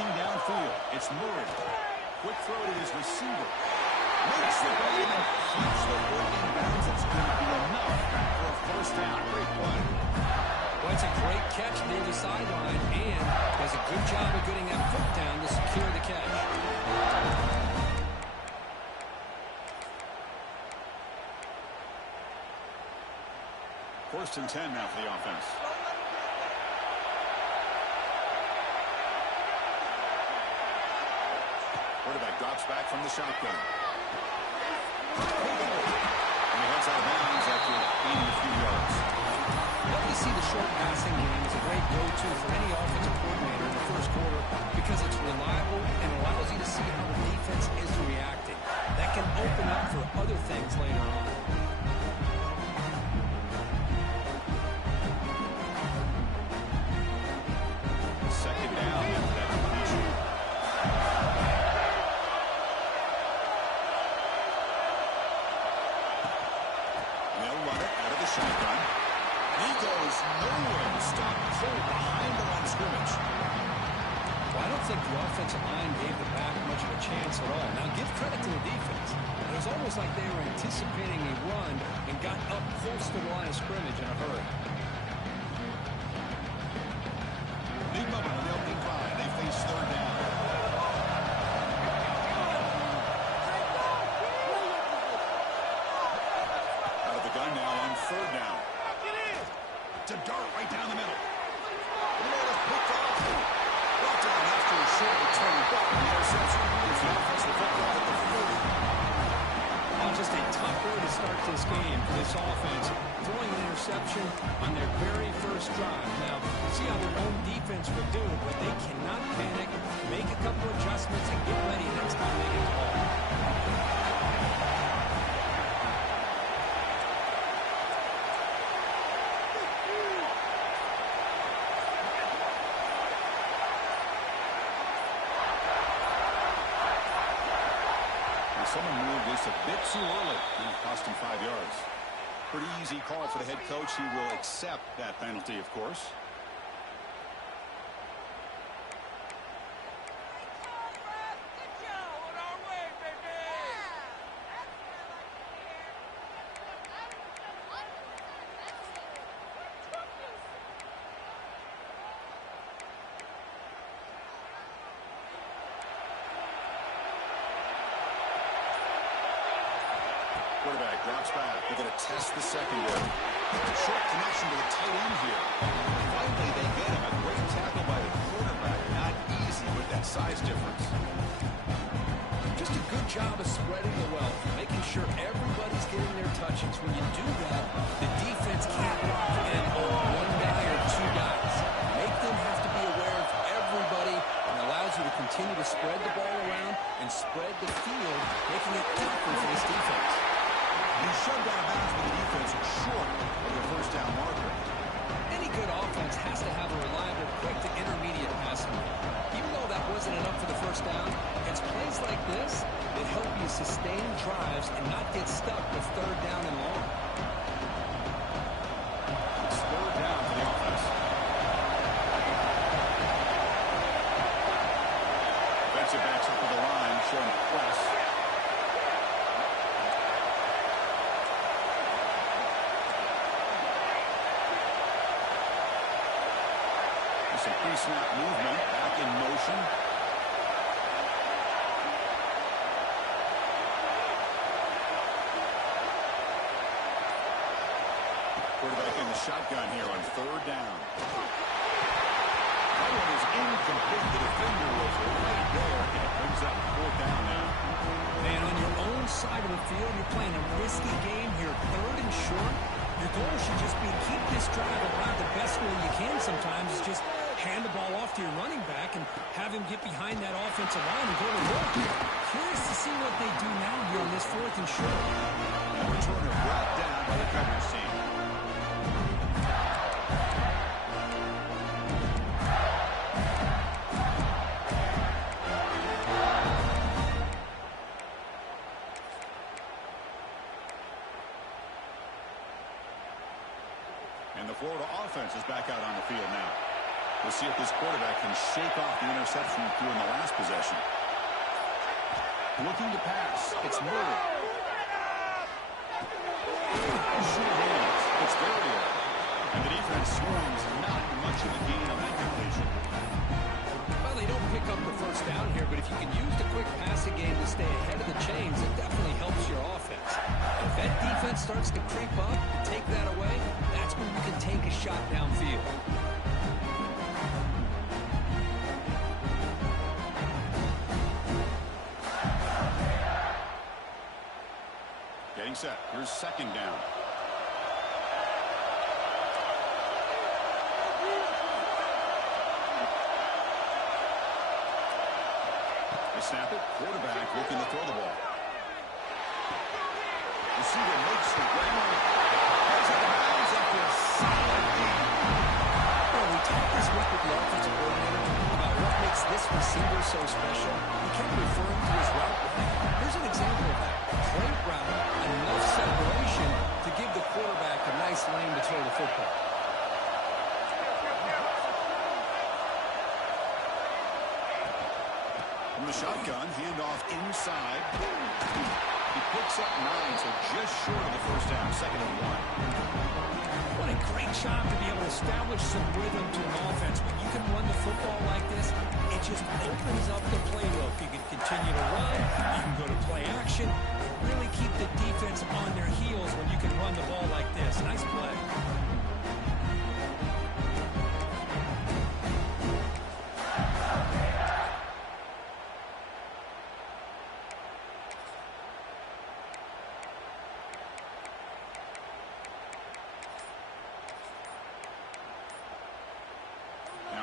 looking downfield. It's Murray. Quick throw to his receiver. Makes the play and keeps the ball in bounds. It's going to be enough for a first down. Great play. Well, it's a great catch near the sideline and does a good job of getting that foot down to secure the catch. First and 10 now for the offense. Quarterback drops back from the shotgun. And he heads out of bounds after gaining a few yards. Well, you see the short passing game is a great go-to for any offensive coordinator in the first quarter because it's reliable and allows you to see how the defense is reacting. That can open up for other things later on. Second down after that completion. They'll run it out of the shotgun. He goes nowhere to stop cold behind the line of scrimmage. Well, I don't think the offensive line gave the back much of a chance at all. Now, give credit to the defense. It was almost like they were anticipating a run and got up close to the line of scrimmage in a hurry. Big moment on the opening drive. They face third down. Out of the gun now on third down. To dart right down the middle. Ball is picked off. Brought down after a short return. Back on the interception. It's the offensive football at the 40. Well, just a tough way to start this game for this offense. Throwing an interception on their very first drive. Now, see how their own defense will do, but they cannot panic, make a couple adjustments, and get ready next time they get the ball. Someone moved this a bit too early, and it cost him 5 yards. Pretty easy call for the head coach. He will accept that penalty, of course. Quarterback drops back. They're going to test the secondary. Short connection to the tight end here. Finally, they get him. A great tackle by the quarterback. Not easy with that size difference. Just a good job of spreading the wealth, making sure everybody's getting their touches. When you do that, the defense can't lock in on one guy or two guys. Make them have to be aware of everybody and allows you to continue to spread the ball around and spread the field, making it tougher for this defense. You shoved out of bounds with the defense short of the first down marker. Any good offense has to have a reliable, quick to intermediate passing game. Even though that wasn't enough for the first down, it's plays like this that help you sustain drives and not get stuck with third down and long. It's third down for the offense. Defensive backs up to the line, showing press. Some pre-snap movement, back in motion. Quarterback in the shotgun here on third down. That one is incomplete. The defender was right there, and it brings up fourth down now. Man, on your own side of the field, you're playing a risky game here, third and short. Your goal should just be keep this drive alive. The best way you can sometimes is just hand the ball off to your running back and have him get behind that offensive line and go to work. Curious to see what they do now here on this fourth and short. And the returner brought down by the coverage team. And the Florida offense is back out on the field now. We'll see if this quarterback can shake off the interception he threw in the last possession. Looking to pass. It's Murray. Short hands. It's Verrier. And the defense swarms not much of a gain on that completion. Well, they don't pick up the first down here, but if you can use the quick passing game to stay ahead of the chains, it definitely helps your offense. If that defense starts to creep up and take that away, that's when you can take a shot downfield. Getting set. Here's second down. They snap it. Quarterback looking to throw the ball. Receiver makes the ground. Heads out of bounds after a solid gain. Well, we talked this week with the offensive coordinator about what makes this receiver so special. He kept referring to his route running. Here's an example of that. Great route, enough separation to give the quarterback a nice lane to throw the football. From the shotgun, handoff inside. He picks up 9, so just short of the first down, 2nd and 1. What a great job to be able to establish some rhythm to an offense. When you can run the football like this, it just opens up the playbook. You can continue to run, you can go to play action, really keep the defense on their heels when you can run the ball like this. Nice play.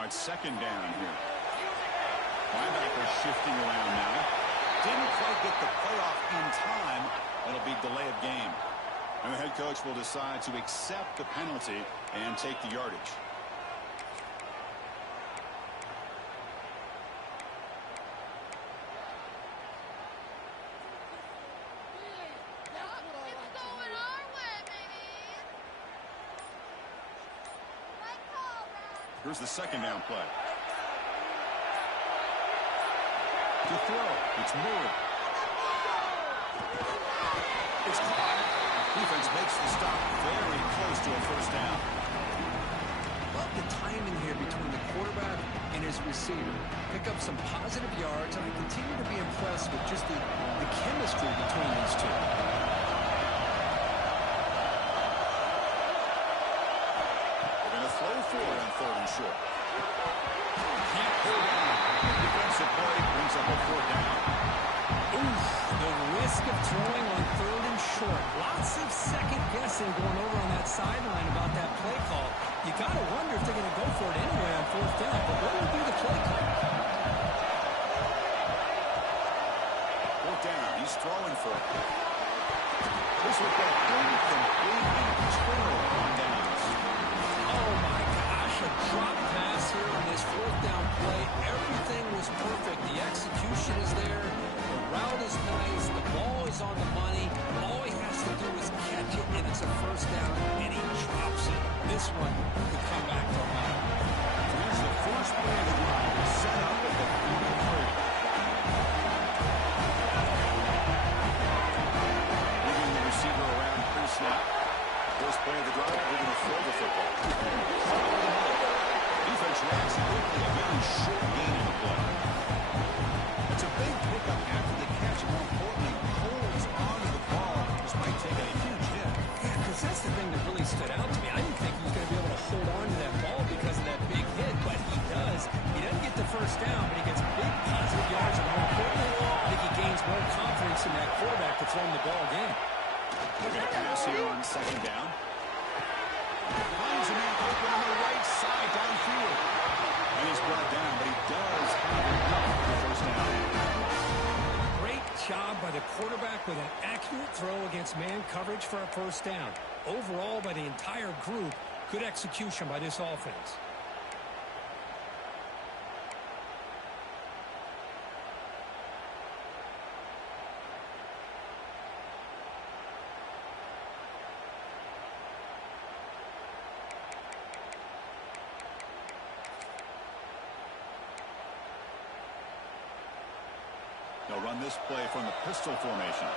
It's second down here. Linebacker shifting around now. Didn't quite get the playoff in time. It'll be delay of game. And the head coach will decide to accept the penalty and take the yardage. Here's the second down play. To throw, it's Moore. It's caught. Defense makes the stop very close to a first down. Love the timing here between the quarterback and his receiver. Pick up some positive yards, and I continue to be impressed with just the chemistry between these two. Throw forward on 3rd and short. Can't pull down. Defensive play brings up a 4th down. Oof, the risk of throwing on 3rd and short. Lots of second guessing going over on that sideline about that play call. You got to wonder if they're going to go for it anyway on 4th down, but what will be the play call? 4th down. He's throwing for it. This will go complete control on downs. Oh, my gosh, a drop pass here on this 4th down play. Everything was perfect. The execution is there. The route is nice. The ball is on the money. All he has to do is catch it, and it's a first down, and he drops it. This one could come back to home. Here's the first play of the drive. Set up at the 43. Moving the receiver around pre-snap. First play of the drive, they're going to throw the football. Defense reacts quickly, a very short gain on the play. It's a big pickup after the catch, and more importantly, holds onto the ball despite taking a huge hit. Yeah, because that's the thing that really stood out to me. I didn't think he was going to be able to hold on to that ball because of that big hit, but he does. He doesn't get the first down, but he gets big positive yards, and more importantly, I think he gains more confidence in that quarterback to throw him the ball again. They're going to pass here on 2nd down. Finds a man open on the right side downfield. And he's brought down, but he does have enough for the first down. Great job by the quarterback with an accurate throw against man coverage for a first down. Overall, by the entire group, good execution by this offense. They'll run this play from the pistol formation.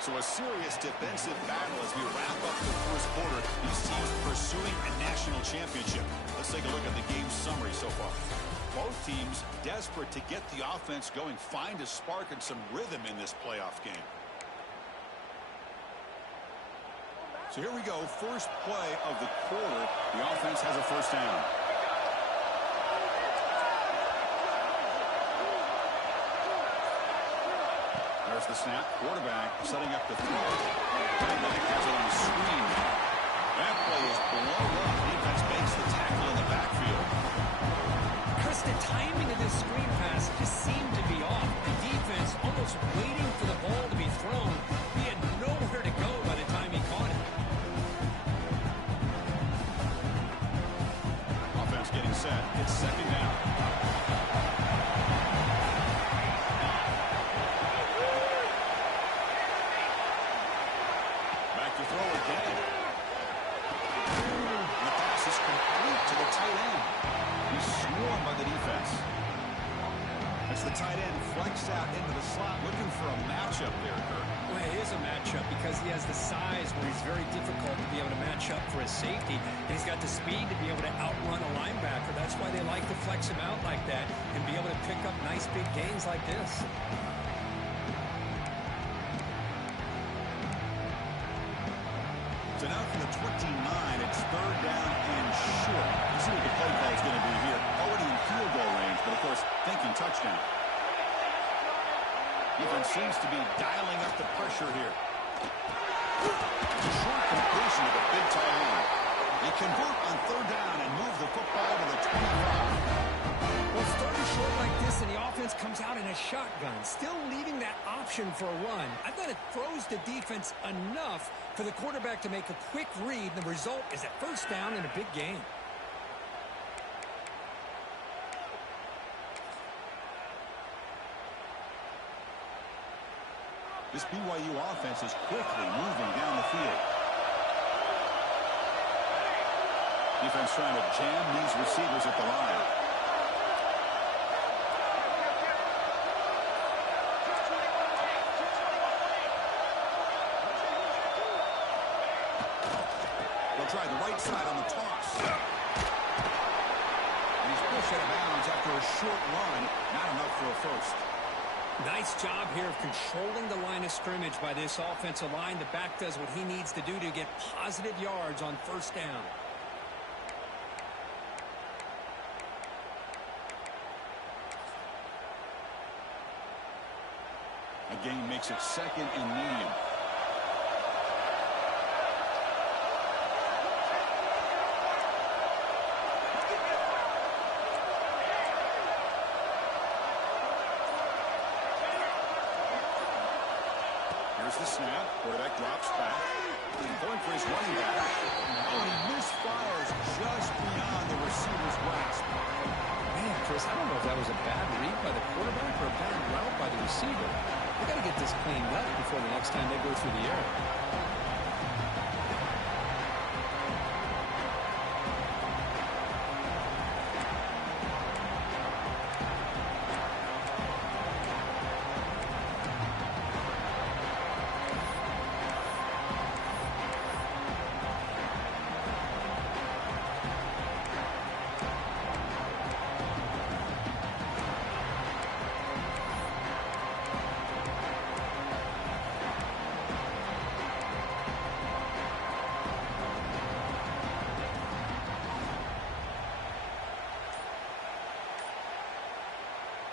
So a serious defensive battle as we wrap up the first quarter. These teams pursuing a national championship. Let's take a look at the game summary so far. Both teams desperate to get the offense going, find a spark and some rhythm in this playoff game. So here we go, first play of the quarter. The offense has a first down. There's the snap. Quarterback setting up the throw. Running back has it on the screen. That play is blown up. Defense makes the tackle in the backfield. Chris, the timing of this screen pass just seemed to be off. The defense almost waiting for the ball to be thrown. He had nowhere to go by the time he caught it. Offense getting set. It's second down. Throw again. And the pass is complete to the tight end. He's swarmed by the defense. As the tight end flex out into the slot, looking for a matchup there, Kirk. Well, it is a matchup because he has the size where he's very difficult to be able to match up for his safety. And he's got the speed to be able to outrun a linebacker. That's why they like to flex him out like that and be able to pick up nice big gains like this. So now from the 29, it's third down and short. Let's see what the play call is going to be here. Already in field goal range, but of course, thinking touchdown. Defense seems to be dialing up the pressure here. Short completion of the big tight end. They convert on third down and move the football to the 25. Well, starting short like this and the offense comes out in a shotgun, still leaving that option for a run. I thought it throws the defense enough for the quarterback to make a quick read. The result is a first down and a big gain. This BYU offense is quickly moving down the field. Defense trying to jam these receivers at the line. Try the right side on the toss. And he's pushed out of bounds after a short run. Not enough for a first. Nice job here of controlling the line of scrimmage by this offensive line. The back does what he needs to do to get positive yards on first down. A gain makes it second and medium. Here's the snap. Quarterback drops back. Going for his running back. Oh, he misfires just beyond the receiver's grasp. Man, Chris, I don't know if that was a bad read by the quarterback or a bad route by the receiver. They got to get this cleaned up before the next time they go through the air.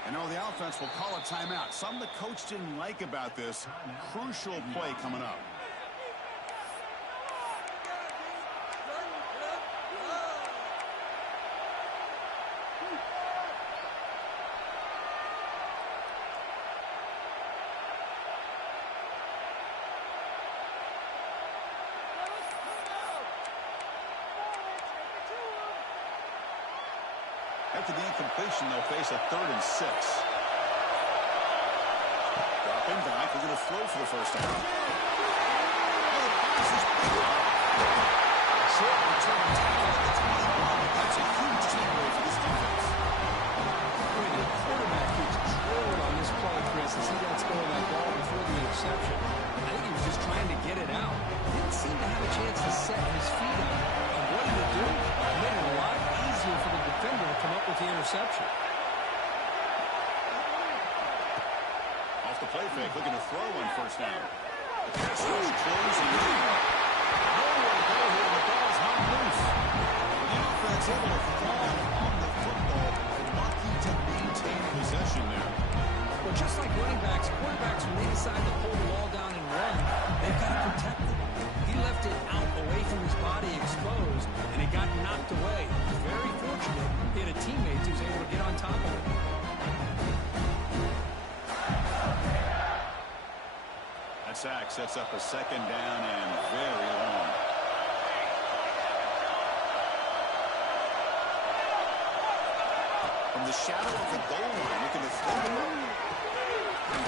I know the offense will call a timeout. Something the coach didn't like about this. Crucial play coming up. After the incompletion, they'll face a 3rd and 6. Dropping back, they're going to throw for the first down. Oh, the pass is picked up. Short return tackle at the 21. play fake, looking to throw on first down. The pass rush closing in. Nowhere to go here, and the ball's not loose. The offense able to fall on the football, and lucky to maintain possession there. Well, just like running backs, quarterbacks, when they decide to pull the ball down and run, they've got to protect it. He left it out away from his body exposed, and it got knocked away. Very fortunate he had a teammate who's able to get on top of it. That sack sets up a second down and very long. From the shadow of the goal line, looking to throw the ball.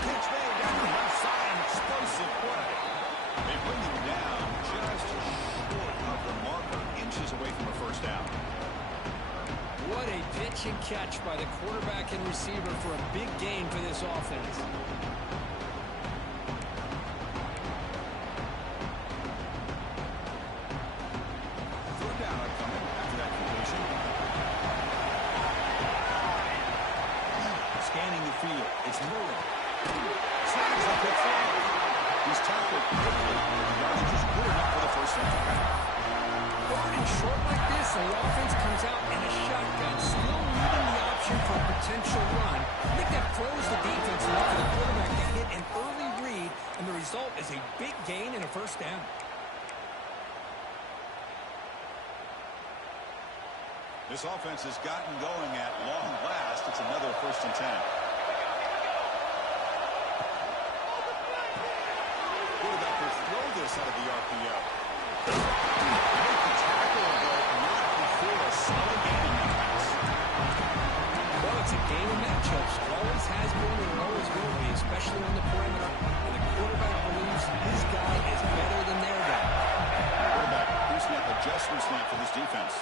Pitch made down the left side, an explosive play. They bring him down just short of the marker, inches away from a first down. What a pitch and catch by the quarterback and receiver for a big gain for this offense. Third down coming after that completion. Scanning the field. It's Murray. Snags up the throw. He's tackled quickly. The yardage is good enough for the first down. And short like this, the offense comes out in a shotgun, still leaving the option for a potential run. I think that throws the defense enough for the quarterback to hit an early read, and the result is a big gain and a first down. This offense has gotten going at long last. It's another 1st and 10. Quarterback will throw this out of the RPO. Make the tackle, though, not before a solid gain in that pass. Well, it's a game of matchups. Always has been and always will be, especially on the perimeter. And the quarterback believes his guy is better than their guy. Quarterback, pre-snap adjustment snap for this defense.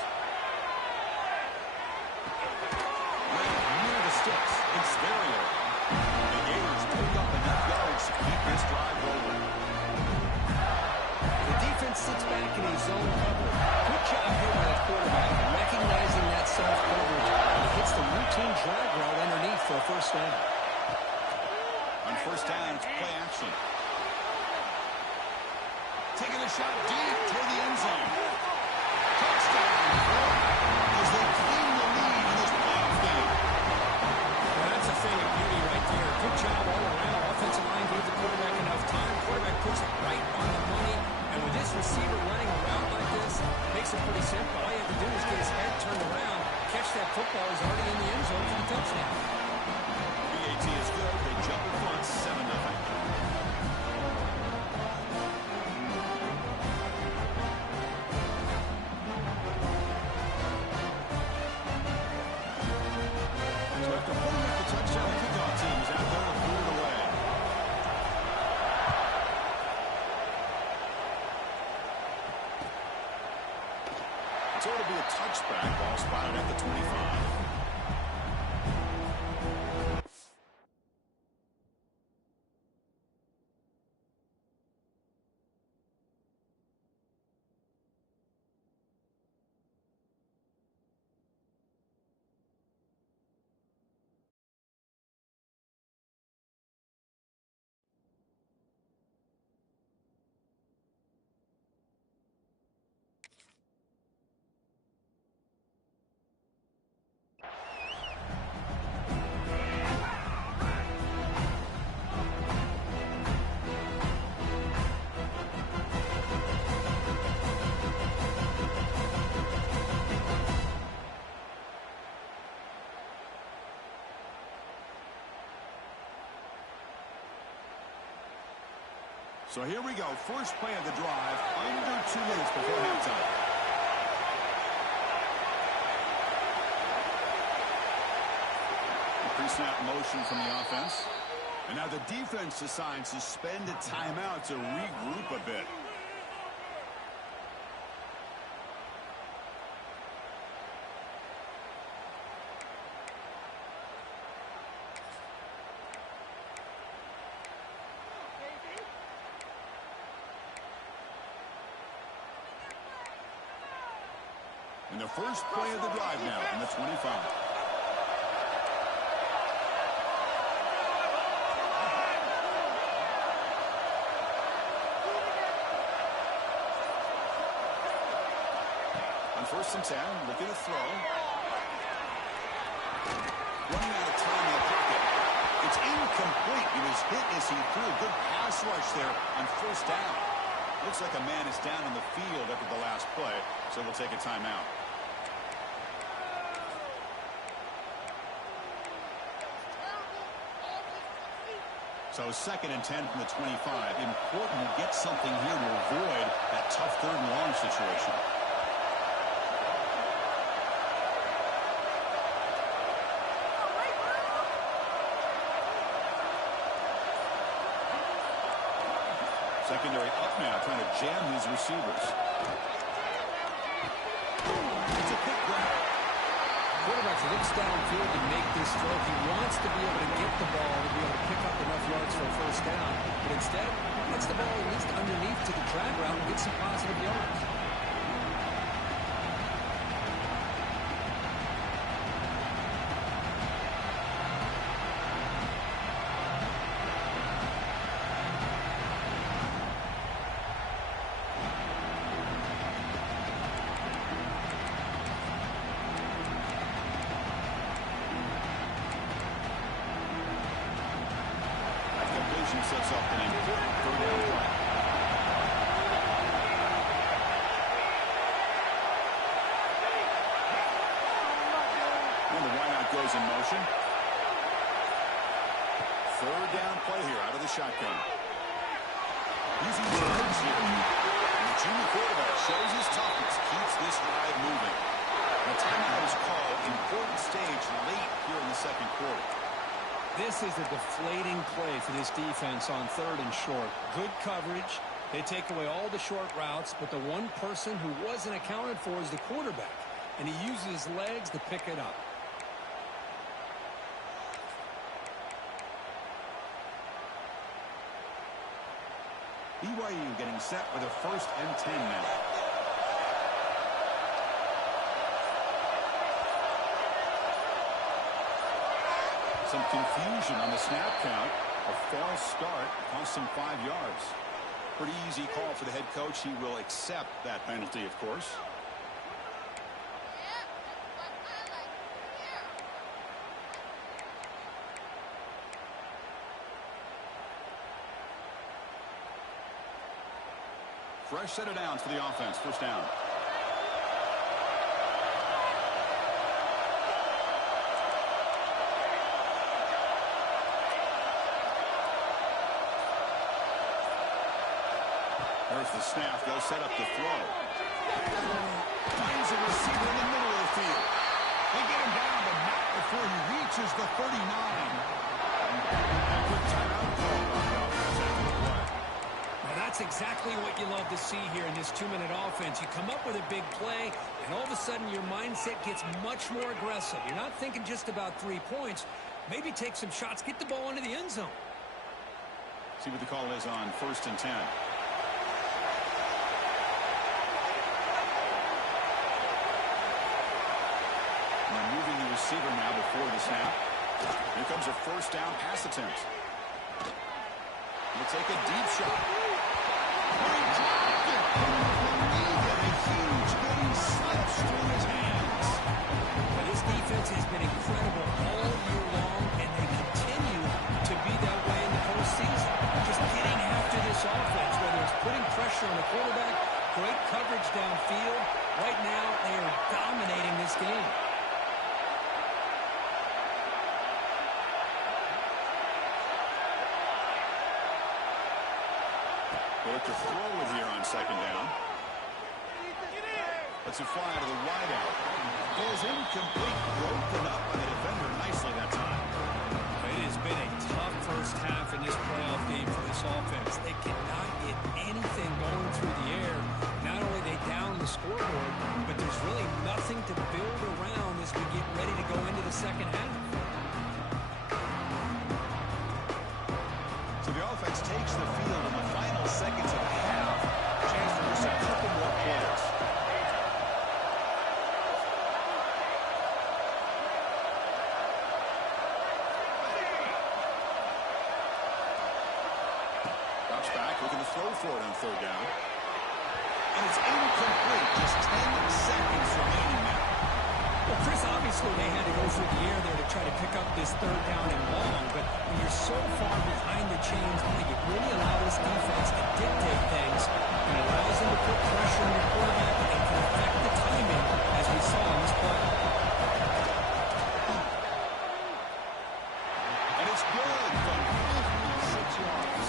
Near the sticks, it's Barrier. The Gators pick up enough yards to keep this drive rolling. The defense sits back in a zone cover. Good job here by the quarterback, recognizing that soft coverage. And he hits the routine drag route underneath for a first down. On first down, it's play action. Taking a shot deep toward the end zone. Touchdown, as they claim the lead in this playoff game. Well, that's a thing of beauty right there. Good job all around. Offensive line gave the quarterback enough time. Quarterback puts it right on the money. And with this receiver running around like this, makes it pretty simple. All you have to do is get his head turned around, catch that football. He's already in the end zone for the touchdown. BAT is good. They jump in front 7-0. So after putting up the touchdown, the kickoff team is out there to boot it away. It's going to be a touchback ball spotted at the 25. So here we go. First play of the drive, under 2 minutes before halftime. Pre-snap motion from the offense. And now the defense decides to spend a timeout to regroup a bit. And the first play of the drive now on the 25. On 1st and 10, looking to throw. Running out of time in the pocket. It's incomplete. He was hit as he threw. Good pass rush there on 1st down. Looks like a man is down on the field after the last play, so we'll take a timeout. So 2nd and 10 from the 25. Important to get something here to avoid that tough 3rd and long situation. Secondary up now, trying to jam his receivers. It's a quick grab. Quarterback looks downfield to make this throw. He wants to be able to get the ball to be able to pick up enough yards for a 1st down. But instead, he gets the ball at least underneath to the drag route and gets some positive yards. Sets up an important 3rd down play. And the wideout goes in motion. 3rd down play here out of the shotgun. Using his legs here. And the junior quarterback shows his toughness, keeps this drive moving. The timeout is called. Important stage late here in the 2nd quarter. This is a deflating play for this defense on 3rd and short. Good coverage. They take away all the short routes, but the one person who wasn't accounted for is the quarterback, and he uses his legs to pick it up. BYU getting set with a 1st and 10 now. Some confusion on the snap count. A false start cost him 5 yards. Pretty easy call for the head coach. He will accept that penalty, of course. Fresh set of downs for the offense. 1st down. There's the snap. They'll set up the throw. Finds a receiver in the middle of the field. They get him down, but not before he reaches the 39. A quick timeout call by the offense after the play. Now that's exactly what you love to see here in this 2-minute offense. You come up with a big play, and all of a sudden your mindset gets much more aggressive. You're not thinking just about 3 points. Maybe take some shots, get the ball into the end zone. See what the call is on 1st and 10. Moving the receiver now before the snap. Here comes a 1st down pass attempt. He'll take a deep shot. He dropped it. A huge game slips through his hands. Now, this defense has been incredible all year long, and they continue to be that way in the postseason. Just getting after this offense, whether it's putting pressure on the quarterback, great coverage downfield. Right now, they are dominating this game. They look to throw it here on 2nd down. Let's it fly out of the wideout. Goes incomplete, broken up by the defender nicely that time. It has been a tough 1st half in this playoff game for this offense. They cannot get anything going through the air. Not only are they down the scoreboard, but there's really nothing to build around as we get ready to go into the 2nd half. So the offense takes the field in the final seconds of the half. Chance for just a couple more plays. Drops back, looking to throw for it on 3rd down. And it's incomplete. Just 10 seconds through the air there to try to pick up this third down and long, but when you're so far behind the chains, you really allow this defense to dictate things and allows them to put pressure on the quarterback and can affect the timing, as we saw in this play. And it's good from 56 yards.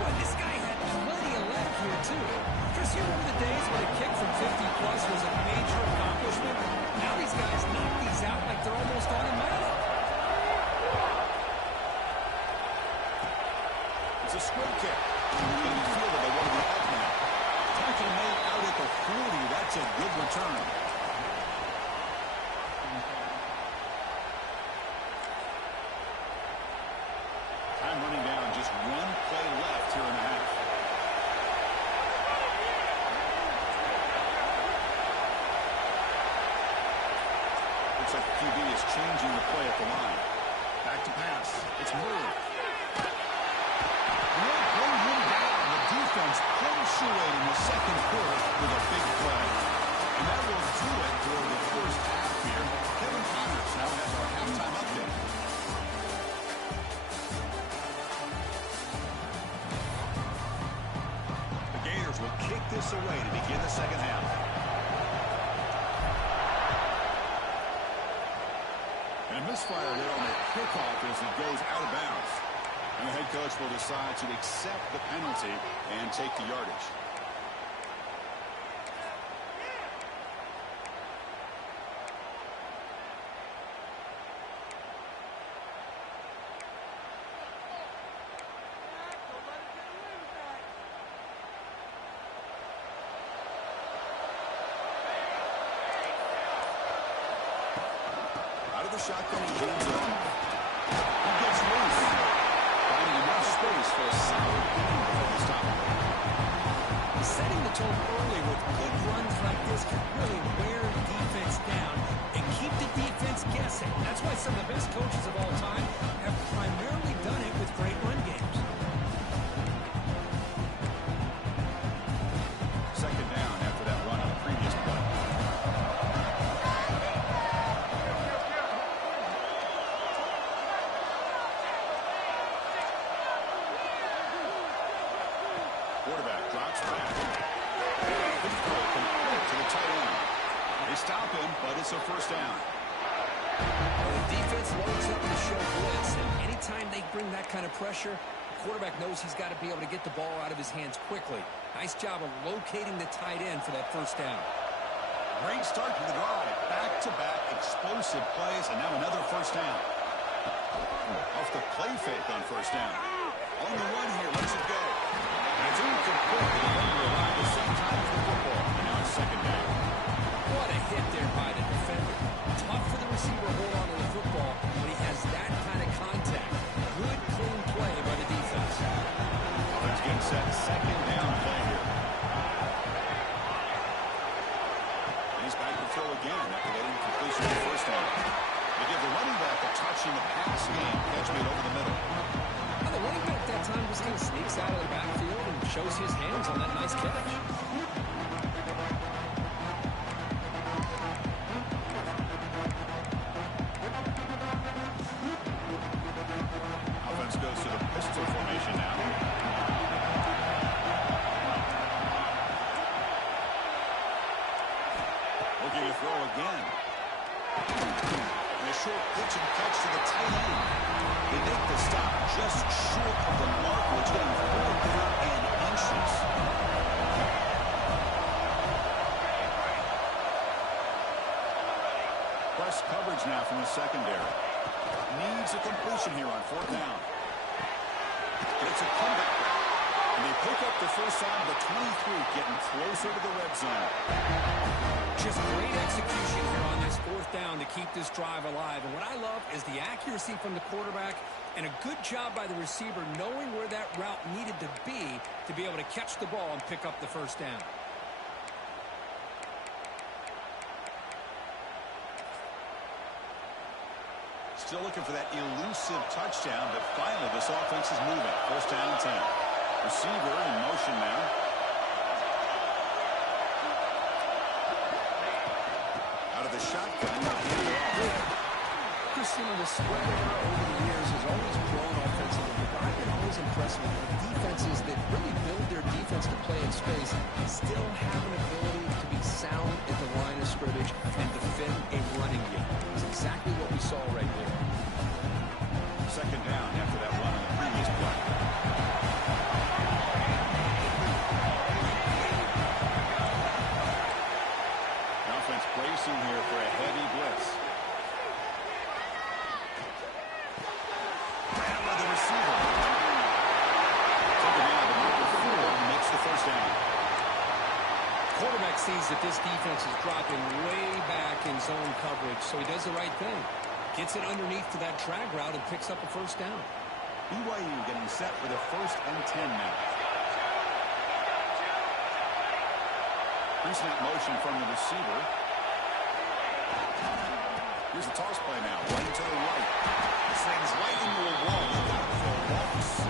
Boy, this guy had plenty of leg here, too. Chris, you remember the days when a kick from 50-plus was a major accomplishment? Now these guys knock these out like they're almost automatic. It's a squib kick. And you feel that they want to be up now. Tackle made out at the 40. That's a good return. Time running down. Just one play left here in the half. Looks like the QB is changing the play at the line. Back to pass. It's Murray. They'll bring him down. The defense punctuating the second quarter with a big play. And that will do it for the first half here. Kevin Connors now has our halftime update. The Gators will kick this away to begin the second half. And a misfire there on the kickoff as it goes out of bounds. And the head coach will decide to accept the penalty and take the yardage. Out of the shotgun, he hands it off. He gets loose, finding enough space for a solid gain before the stop. Setting the tone early with good runs like this can really wear the defense down and keep the defense guessing. That's why some of the best coaches of all time have primarily done it with great run games. Second down after that run on the previous play. Quarterback drops back. Quick throw complete to the tight end. They stop him, but it's a first down. Well, the defense loads up to show blitz, and anytime they bring that kind of pressure, the quarterback knows he's got to be able to get the ball out of his hands quickly. Nice job of locating the tight end for that first down. Great start to the drive. Back-to-back explosive plays, and now another first down. Off the play fake on first down. On the run here, lets it go. And it's incomplete. The defender arrived at the same time as the football. And now it's second down. What a hit there by the defender. Tough for the receiver to hold on to the football when he has that kind of contact. Good, clean play by the defense. Offense getting set. Second down play here. And he's back to throw again after getting completion of the first down. They give the running back a touch in the pass game. Catch made over the middle. Well, the running back that time just kind of sneaks out of the backfield and shows his hands on that nice catch. Offense goes to the pistol formation now. Looking to throw again. And a short pitch and catch to the tight end. They make the stop just short of the mark, which getting 4th down and inches. Press coverage now from the secondary. Needs a completion here on 4th down. It's a comeback route. And they pick up the first down to the 23, getting closer to the red zone. Just great execution here on this 4th down to keep this drive alive. And what I love is the accuracy from the quarterback and a good job by the receiver knowing where that route needed to be able to catch the ball and pick up the first down. Still looking for that elusive touchdown, but finally this offense is moving. First down 10. Receiver in motion now. Out of the shotgun. Chris, the spread era over the years has always grown offensively, but I've been always impressed with defenses that really build their defense to play in space, still have an ability to be sound at the line of scrimmage and defend a running game. It's exactly what we saw right there. Second down after that run on the previous play. The offense bracing here for a heavy blitz. Down with the receiver. Taken out of number 4 makes the first down. Quarterback sees that this defense is dropping way back in zone coverage, so he does the right thing. Gets it underneath to that drag route and picks up a first down. BYU getting set for the 1st and 10 now. Pre-snap motion from the receiver. Here's the toss play now. Running to the right. This thing's right into a wall. For a loss.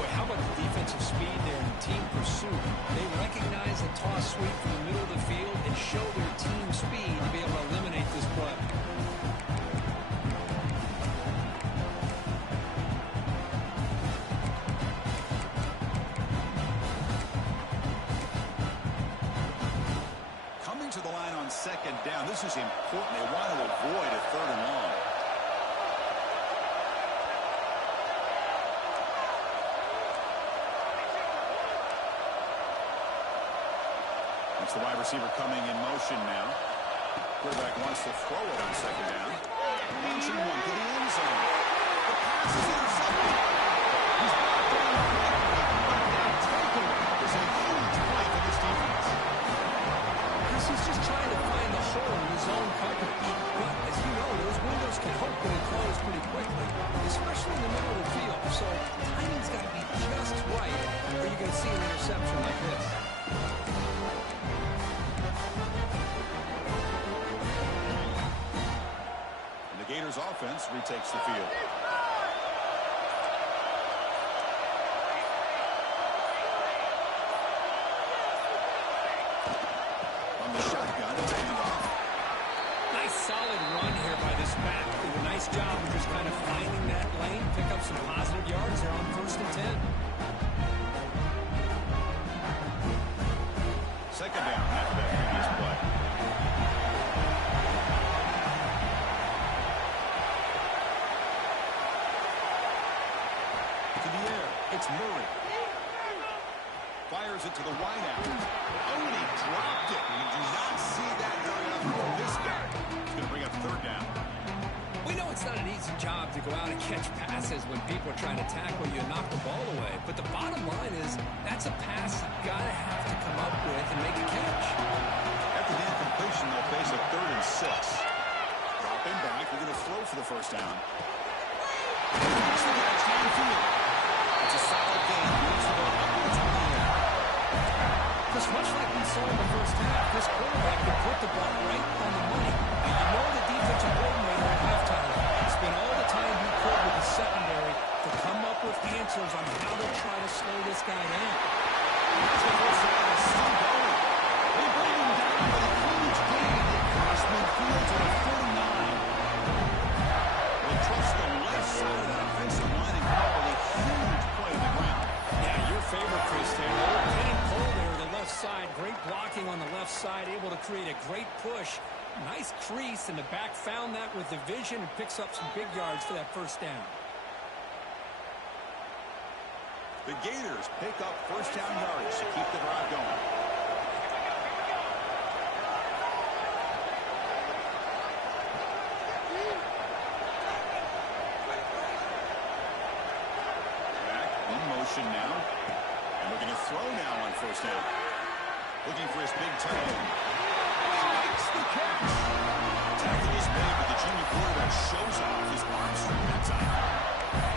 Boy, how about the defensive speed there in team pursuit? They recognize a toss sweep from the middle of the field and show their team speed to be able to eliminate this play. Coming to the line on second down. This is important. They want to avoid a 3rd and long. It's the wide receiver coming in motion now. Quarterback wants to throw it on second down. Launching one to the end zone. The pass is intercepted. He's brought down. There's a huge play for this defense. Chris is just trying to find the hole in his own coverage. But as you know, those windows can hopefully close pretty quickly, especially in the middle of the field. So timing's got to be just right, or you're going to see an interception like this. The Gators offense retakes the field. From the shotgun, it's a handoff. Nice solid run here by this back. Did a nice job of just kind of finding that lane, pick up some positive yards there on 1st and 10. Second down after that previous play. To the air, it's Murray. Fires it to the wideout. Oh, and he dropped it. You do not see that very often from this guy. He's going to bring up 3rd down. We know it's not an easy job to go out and catch passes when people are trying to tackle you and knock the ball away. But the bottom line is that's a pass you've got to have to come up with and make a catch. After the incompletion, they'll face a 3rd and 6. Dropping back, we're going to throw for the first down. It's the catch downfield. It's a solid game. Moves the ball upwards in the air. Because much like we saw in the first half, this quarterback can put the ball right on the money. And you know the defensive coordinator at halftime spent all the time he could with the secondary to come up with answers on how to try to slow this guy down. That's the first down. It's still going. They bring him down with a huge gain across midfield to the 49. They trust the left side of that offensive line and come up with a huge play on the ground. Yeah, your favorite, Chris, there. Pin and pull there, the left side. Great blocking on the left side, able to create a great push. Nice crease, and the back found that with the vision and picks up some big yards for that first down. The Gators pick up first down yardage to keep the drive going. Back in motion now. And we're going to throw now on first down. Looking for his big tight end. He makes the catch. Tackle is made, but the junior quarterback shows off his arm strength that time.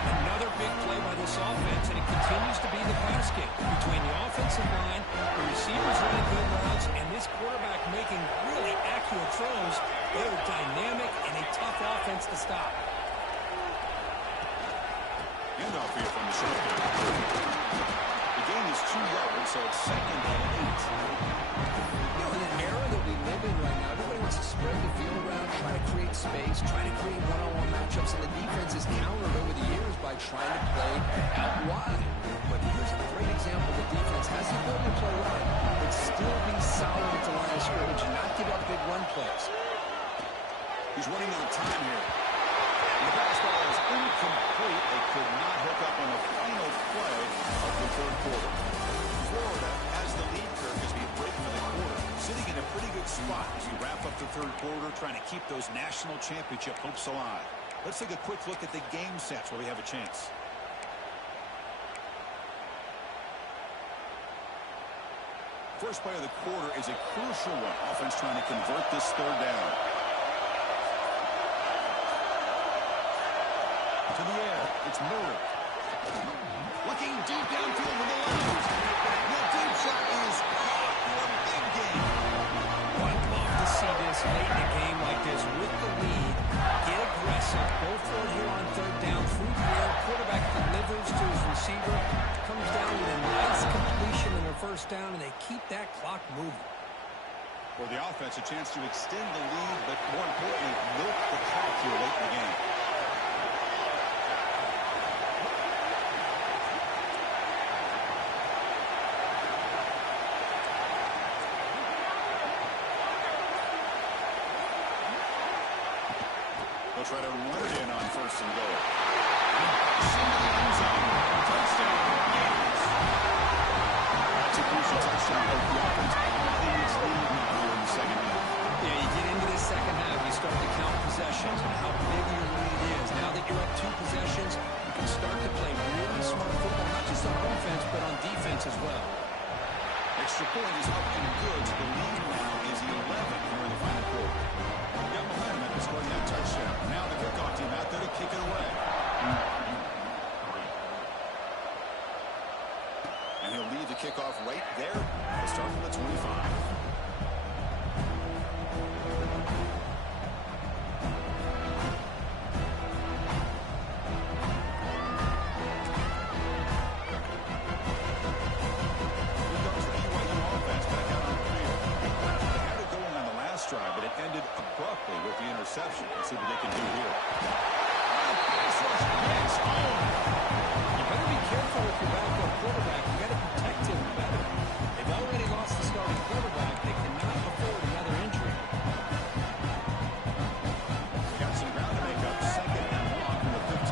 Another big play by this offense, and it continues to be the pass game between the offensive line, the receivers running good routes, and this quarterback making really accurate throws. They're dynamic and a tough offense to stop. Handoff here from the shotgun. The gain is 2 yards, so it's 2nd and 8. You know, in an era that we live in right now, everybody wants to spread the field around, try to create offense, trying to create one-on-one matchups, and the defense is countered over the years by trying to play out wide. But here's a great example. The defense has the ability to play wide, but still be solid at the line of scrimmage and not give up big run plays. He's running out of time here. The basketball is incomplete. They could not hook up on the final play of the third quarter. Florida has the lead curve as we break for the quarter. Sitting in a pretty good spot as we wrap up the third quarter, trying to keep those national championship hopes alive. Let's take a quick look at the game sets where we have a chance. First play of the quarter is a crucial one. Offense trying to convert this third down. To the air, it's Murray. Looking deep downfield with the left. The deep shot is caught for a big gain. I'd love to see this late in a game like this with the lead. Get aggressive. Go for it here on third down. Through the air, quarterback delivers to his receiver. Comes down with a nice completion in their first down, and they keep that clock moving. For the offense, a chance to extend the lead, but more importantly, milk the clock here late in the game. They'll try to run it in on first and goal. Touchdown. That's a crucial touchdown. The offense in its lead now here in the second half. Yeah, you get into the second half, you start to count possessions and how big your lead is. Now that you're up 2 possessions, you can start to play really smart football, not just on offense, but on defense as well. Extra point is up and good. The lead now is 11 here in the final quarter. Got momentum after scoring that touchdown. Now the kickoff team out there to kick it away. And he'll lead the kickoff right there. He'll start from the 25. But it ended abruptly with the interception. Let's see what they can do here. You better be careful with your backup quarterback. You got to protect him better. They've already lost the starting quarterback. They cannot afford another injury. Got some ground to make up. Second and long from the 15.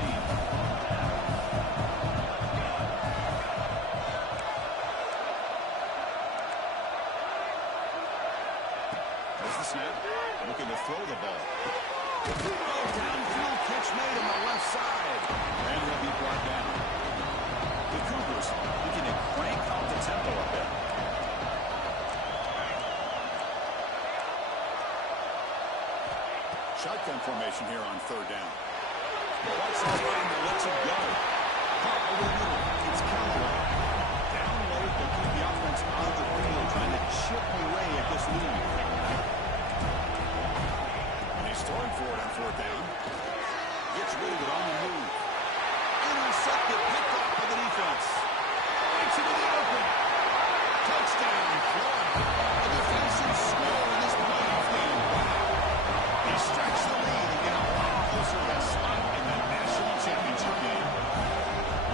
There's the snap. Looking to throw the ball. Downfield catch made on the left side. And he'll be brought down. The Cougars looking to crank up the tempo a bit. Shotgun formation here on third down. Watch the line that lets it go. Caught over the middle. It's Callaway. Down low, they'll keep the offense on the field, trying to chip away at this lead. And he's throwing for it on fourth down. Gets rid of it on the move. Intercepted, picked off by the defense. It's into the open. Touchdown, Florida. A defensive score in this playoff game. They stretch the lead and get a lot closer to that spot in the national championship game.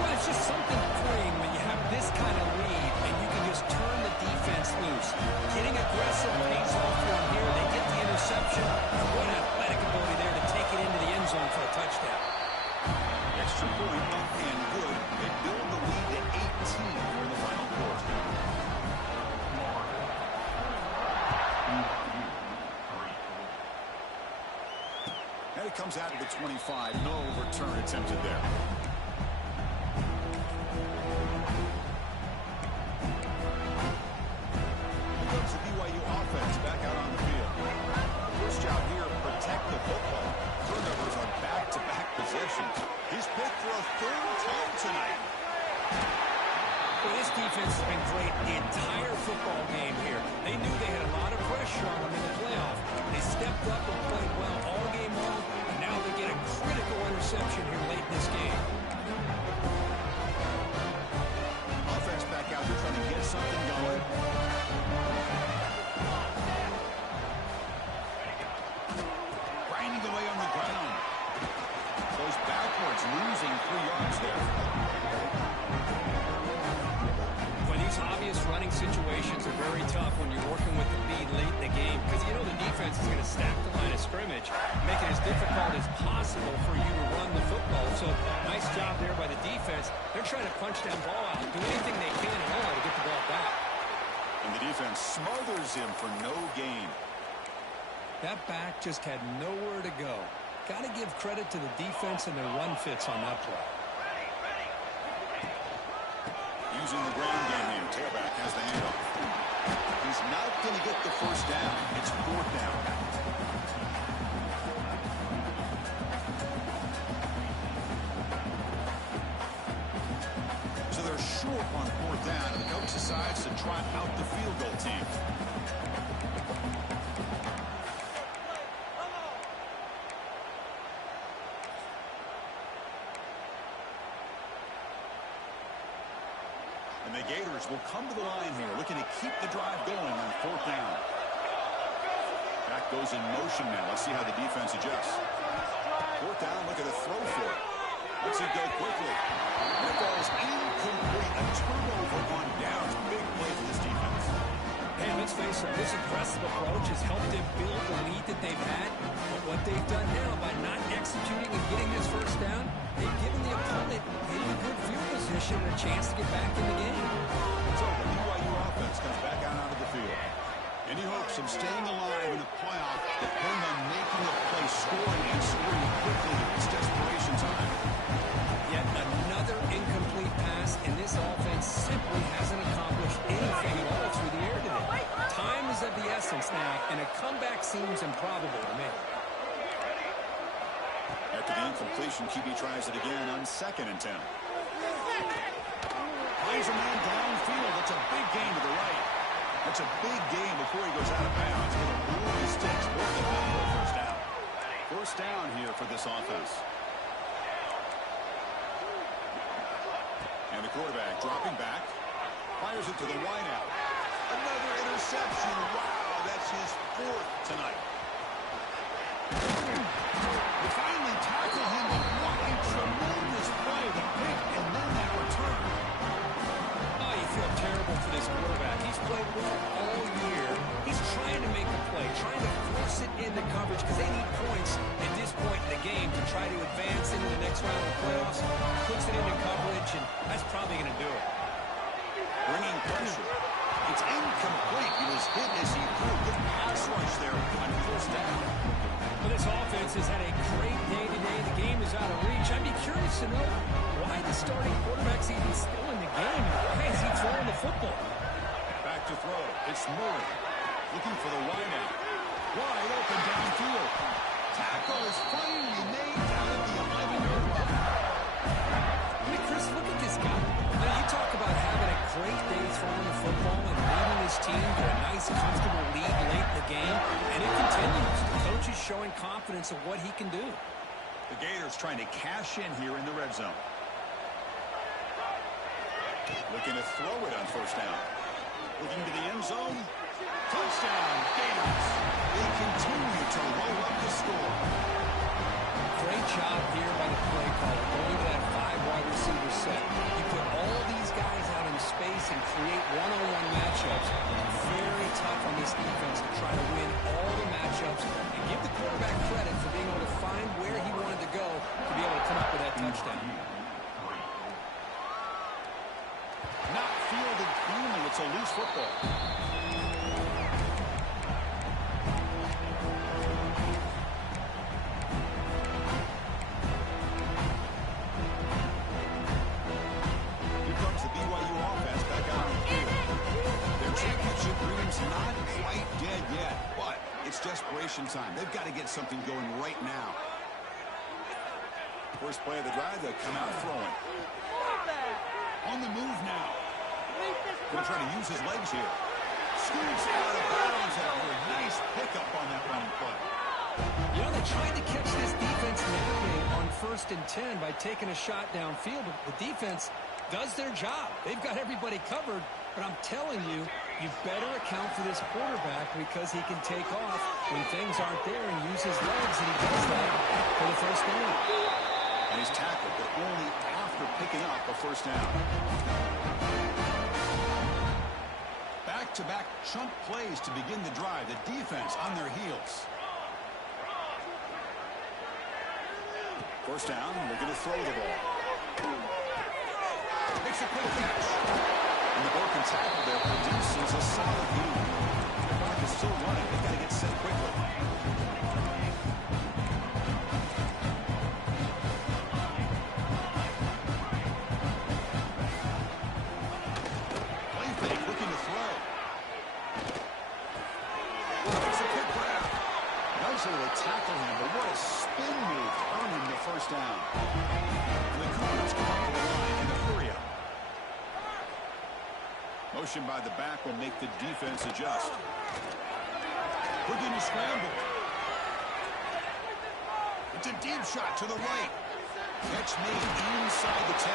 Well, it's just something freeing when you have this kind of lead and you can just turn the defense loose. Getting aggressive pays off for them here. They get the interception. What athletic ability there to take it into the end zone for a touchdown. Extra point up and good. They build the lead to 18 here in the final quarter. And it comes out to the 25. No return attempted there. Here comes the BYU offense back out on the field. The first job here, protect the football. Turnovers on back-to-back possessions. He's picked for a third time tonight. Well, this defense has been great the entire football game here. They knew they had a lot of pressure on them in the playoff. They stepped up and played well all game long, and now they get a critical interception here late in this game. Offense back out there trying to get something going. Grinding away on the ground. punch that ball out, do anything they can in order to get the ball back. And the defense smothers him for no gain. That back just had nowhere to go. Got to give credit to the defense and their run fits on that play. Using the ground game here. Tailback has the handoff. He's not going to get the first down. It's 4th down. So they're short on 4th down, and the coach decides to trot out the field goal team. And the Gators will come to the line here, looking to keep the drive going on 4th down. Back goes in motion now. Let's see how the defense adjusts. 4th down, look at a throw for it. Let's see go quickly. And it falls incomplete. A turnover on downs. Big play for this defense. Hey, let's face it, this aggressive approach has helped them build the lead that they've had. But what they've done now by not executing and getting this first down, they've given the opponent in a good field position and a chance to get back in the game. So the BYU offense comes back out onto the field. Any hopes of staying alive in a playoff depend on making a play, scoring and scoring quickly. It's desperation time. Yet another incomplete pass, and this offense simply hasn't accomplished anything at all through the air today. Time is of the essence now, and a comeback seems improbable to me. After the incompletion, QB tries it again on 2nd and 10. Plays a man downfield. That's a big gain to the right. That's a big gain before he goes out of bounds. It'll move the sticks more than enough for a first down. First down here for this offense. And the quarterback dropping back. Fires it to the wideout. Another interception. Wow, that's his 4th tonight. They finally tackle him, but what a tremendous play. The pick and then that return. Oh, you feel terrible for this quarterback. He's played well all year. He's trying to make a play, trying to force it into coverage because they need points at this point in the game to try to advance into the next round of the playoffs. Puts it into coverage, and that's probably going to do it. Bringing pressure. It's incomplete. He was hit as he threw a good pass rush there on 1st down. Well, this offense has had a great day today. The game is out of reach. I'd be curious to know why the starting quarterback's even still in the game. Why is he throwing the football? Back to throw. It's Murray. Looking for the wideout. Wide open downfield. Tackle is finally made down at the 11-yard line. I mean, Chris, look at this guy. Now, you talk about having a great day throwing the football and leading his team to a nice, comfortable lead late in the game, and it continues. The coach is showing confidence of what he can do. The Gators trying to cash in here in the red zone. Looking to throw it on 1st down. Looking to the end zone. Touchdown, Gators. They continue to roll up the score. Great job here by the play caller, going to that 5-wide receiver set. You put all these guys out in space and create one-on-one matchups. Very tough on this defense to try to win all the matchups and give the quarterback credit for being able to find where he wanted to go to be able to come up with that touchdown. Not fielded cleanly. It's a loose football. Here comes the BYU offense back out on the field. Their championship dream's not quite dead yet, but it's desperation time. They've got to get something going right now. First play of the drive, they'll come out throwing. On the move now. Going to try to use his legs here. Scoots out of bounds after a nice pickup on that running play. You know, they tried to catch this defense napping on 1st and 10 by taking a shot downfield, but the defense does their job. They've got everybody covered, but I'm telling you, you better account for this quarterback because he can take off when things aren't there and use his legs, and he does that for the first down. And he's tackled, but only after picking up a first down. Back-to-back chunk plays to begin the drive. The defense on their heels. First down, looking to throw the ball. makes a quick catch. And the broken tackle there produces a solid move. The clock is still running. They've got to get set quickly. Play fake, looking to throw. It's a quick grab. Nice able to tackle him, but what a spin move to earn him the first down. And the Cougars come up to the line in the hurry-up. Motion by the back will make the defense adjust. Looking to scramble. It's a deep shot to the right. Catch made inside the 10.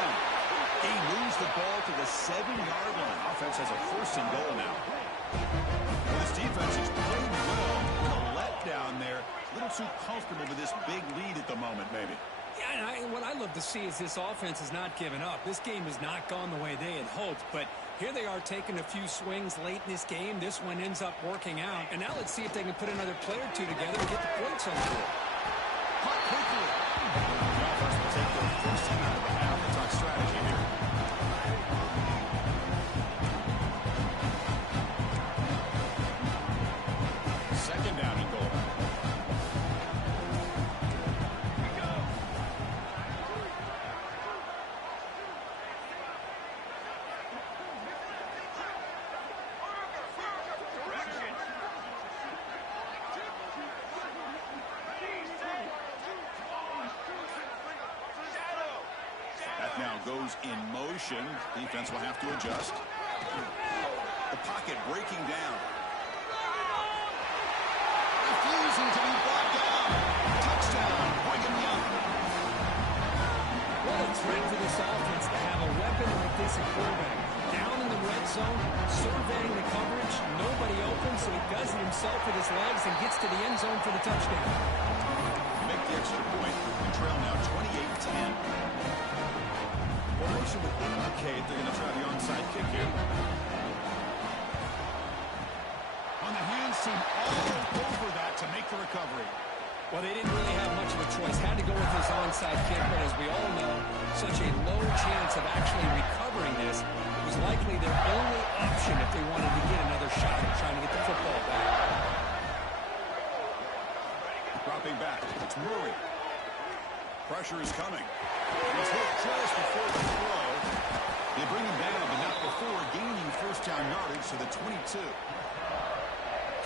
He moves the ball to the 7-yard line. Offense has a first and goal now. Well, this defense is playing well. A letdown there. A little too comfortable with this big lead at the moment, maybe. Yeah, and what I love to see is this offense has not given up. This game has not gone the way they had hoped, but here they are taking a few swings late in this game. This one ends up working out, and now let's see if they can put another play or two together and get the points on the board. Caught quickly. The offense will take their first time out of the half. We'll talk strategy here. Second down and goal. That now goes in motion. Defense will have to adjust. The pocket breaking down. Refusing to be brought down. Touchdown, Brigham Young. What a threat for this offense to have a weapon like this at quarterback. Down in the red zone, surveying the coverage, nobody open, so he does it himself with his legs and gets to the end zone for the touchdown. Make the extra point and trail now 28-10. Formation would indicate they're going to try the onside kick here. On the hands team all over that to make the recovery. Well, they didn't really have much of a choice. Had to go with this onside kick, but as we all know, such a low chance of actually recovering this. It was likely their only option if they wanted to get another shot at trying to get the football back. Dropping back. It's Murray. Pressure is coming. He's hit just before the throw. They bring him down, but not before gaining first down yardage to the 22.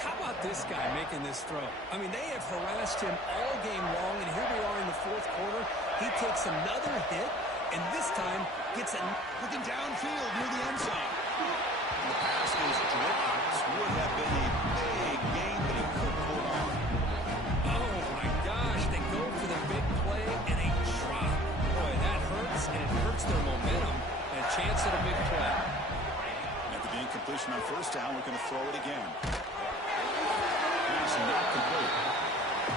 How about this guy making this throw? I mean, they have harassed him all game long, and here we are in the fourth quarter. He takes another hit, and this time gets a... Looking downfield near the end zone. The pass is dropped. Would have been a big gain, but he could hold on. Oh, my gosh. They go for the big play, and a drop. Boy, that hurts, and it hurts their momentum. And a chance at a big play. After the incompletion on first down, we're going to throw it again. Pass not complete.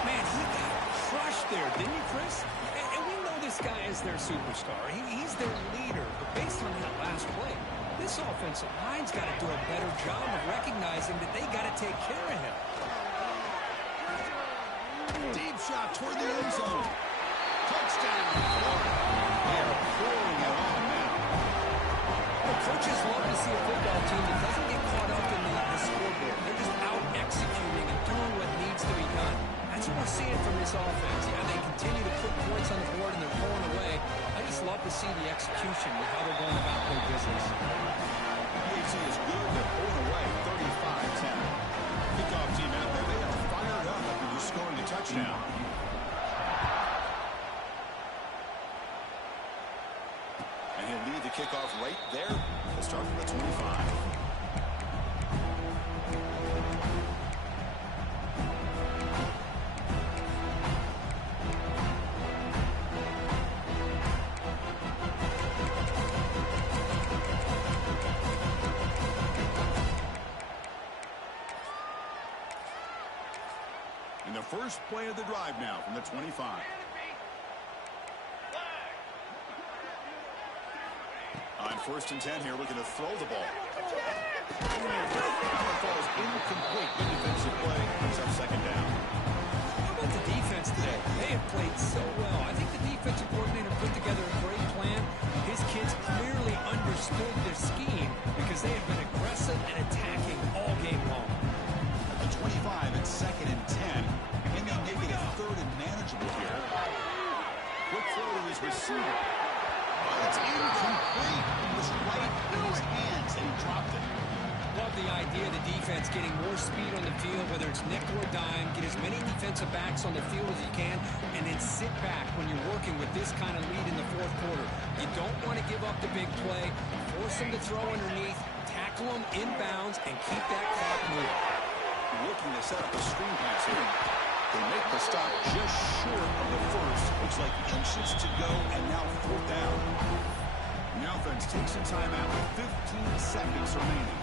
Man, he got crushed there, didn't he, Chris? And we know this guy is their superstar. He's their leader. But based on that last play, this offensive line's got to do a better job of recognizing that they got to take care of him. Deep shot toward the end zone. Touchdown, Florida. They are pouring it on now. Well, coaches love to see a football team that doesn't get caught up in the scoreboard. They're just out executing and doing what needs to be done. That's what we're seeing from this offense. Yeah, they continue to put points on the board and they're pulling away. I just love to see the execution with how they're going about their business. PAT is good. They're pulling away 35-10. Kickoff team out there. They are fired up after just scoring a touchdown. And he'll lead the kickoff right there. We'll start from the 25. And the first play of the drive now from the 25. On first and 10 here, looking to throw the ball. That falls incomplete. Good defensive play. Brings up second down. How about the defense today? They have played so well. I think the defensive coordinator put together a great plan. His kids clearly understand getting more speed on the field, whether it's nickel or dime, get as many defensive backs on the field as you can, and then sit back when you're working with this kind of lead in the fourth quarter. You don't want to give up the big play. Force them to throw underneath, tackle them inbounds, and keep that clock moving. Looking to set up a screen pass here. They make the stop just short of the first. Looks like inches to go, and now fourth down. The offense takes a timeout with 15 seconds remaining.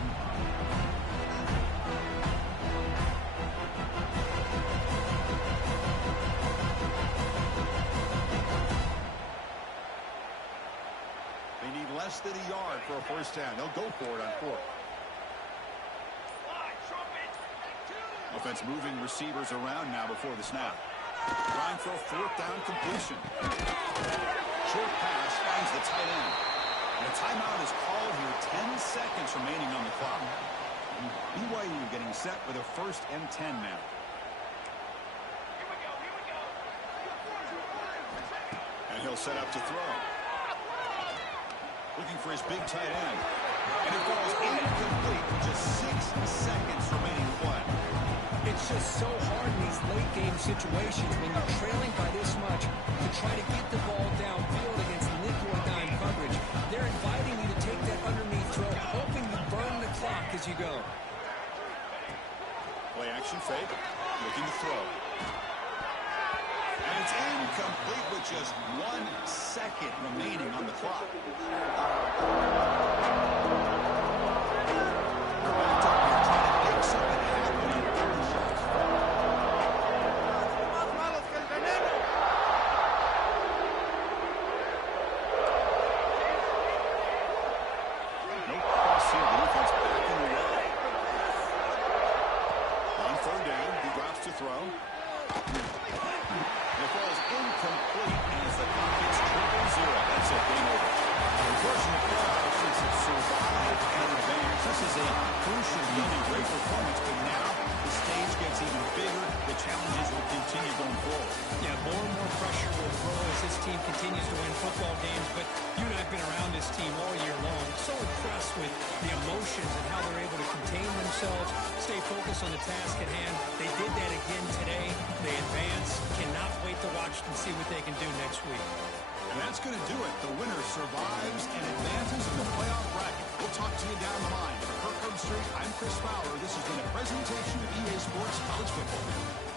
They need less than a yard for a first down. They'll go for it on fourth. Offense moving receivers around now before the snap. Trying for a fourth down completion. Short pass finds the tight end. And a timeout is called here. 10 seconds remaining on the clock. BYU getting set with a first and 10 now. And he'll set up to throw. Looking for his big tight end. And it falls incomplete with just 6 seconds remaining to play. It's just so hard in these late-game situations when you're trailing by this much to try to get the ball downfield against nickel or dime coverage. They're inviting you to take that underneath throw, hoping you burn the clock as you go. Play action fake, looking to throw. And it's incomplete with just 1 second remaining on the clock. Stay focused on the task at hand. They did that again today. They advance. Cannot wait to watch and see what they can do next week. And that's going to do it. The winner survives and advances in the playoff bracket. We'll talk to you down the line. For Kirk Herbstreit, I'm Chris Fowler. This has been a presentation of EA Sports College Football.